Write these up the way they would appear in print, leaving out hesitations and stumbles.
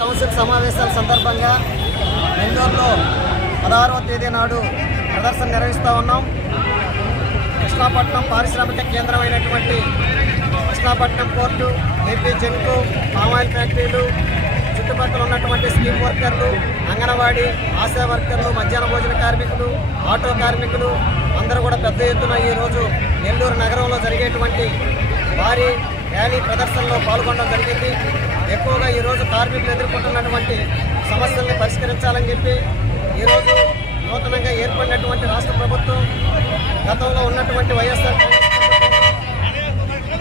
Council సమావేశాల సందర్భంగా నెల్లూరులో 16వ తేదీ నాడు ప్రదర్శన నిర్వహిస్తూ ఉన్నాం. కృష్ణాపట్నం పారిశ్రామిక కేంద్రమైనటువంటి Krishnapatnam port, AP Genco, palm oil ఫ్యాక్టరీలు, చుట్టుపక్కల ఉన్నటువంటి స్కీమ్ వర్కర్లు, అంగన్వాడీ, ఆశా వర్కర్లు, మధ్యాహ్న భోజన కార్మికులు, ఆటో కార్మికులు అందరూ కూడా పెద్ద ఎత్తున ఈరోజు నెల్లూరు నగరంలో జరిగేటువంటి భారీ ర్యాలీ ప్రదర్శనలో పాల్గొనడం జరిగింది. ఎక్కువగా ఈరోజు కార్మికులు ఎదుర్కొంటున్నటువంటి సమస్యల్ని పరిష్కరించాలని చెప్పి ఈరోజు నూతనంగా ఏర్పడినటువంటి రాష్ట్ర ప్రభుత్వం, గతంలో ఉన్నటువంటి వైఎస్ఆర్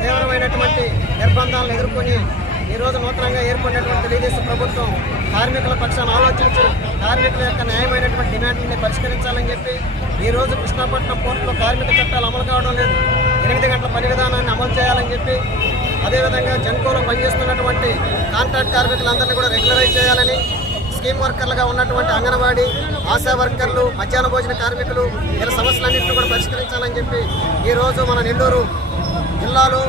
తీవ్రమైనటువంటి నిర్బంధాలను ఎదుర్కొని ఈరోజు నూతనంగా ఏర్పడినటువంటి తెలుగుదేశం ప్రభుత్వం కార్మికుల పక్షాన్ని ఆలోచించి కార్మికుల యొక్క న్యాయమైనటువంటి డిమాండ్ని పరిష్కరించాలని చెప్పి ఈరోజు కృష్ణాపట్నం పోర్టులో కార్మిక చట్టాలు అమలు కావడం లేదు. 8 గంటల పని విధానాన్ని అమలు చేయాలని చెప్పి, అదేవిధంగా జెన్కోలో పనిచేస్తున్నటువంటి కాంట్రాక్ట్ కార్మికులందరినీ కూడా రెగ్యులరైజ్ చేయాలని, స్కీమ్ వర్కర్లుగా ఉన్నటువంటి అంగన్వాడీ, ఆశా వర్కర్లు, మధ్యాహ్న భోజన కార్మికులు ఇలా సమస్యలన్నింటినీ కూడా పరిష్కరించాలని చెప్పి ఈరోజు మన నెల్లూరు జిల్లాలో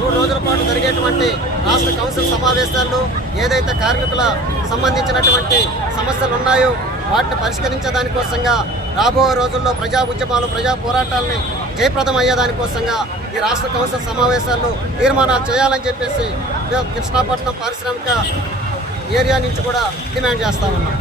3 రోజుల పాటు జరిగేటువంటి రాష్ట్ర కౌన్సిల్ సమావేశాల్లో ఏదైతే కార్మికుల సంబంధించినటువంటి సమస్యలు ఉన్నాయో వాటిని పరిష్కరించేదానికోసంగా రాబోయే రోజుల్లో ప్రజా ఉద్యమాలు, ప్రజా పోరాటాలని జయప్రదం అయ్యేదానికోసంగా ఈ రాష్ట్ర కౌన్సిల్ సమావేశాల్లో తీర్మానాలు చేయాలని చెప్పేసి కృష్ణాపట్నం పారిశ్రామిక ఏరియా నుంచి కూడా డిమాండ్ చేస్తా ఉన్నాం.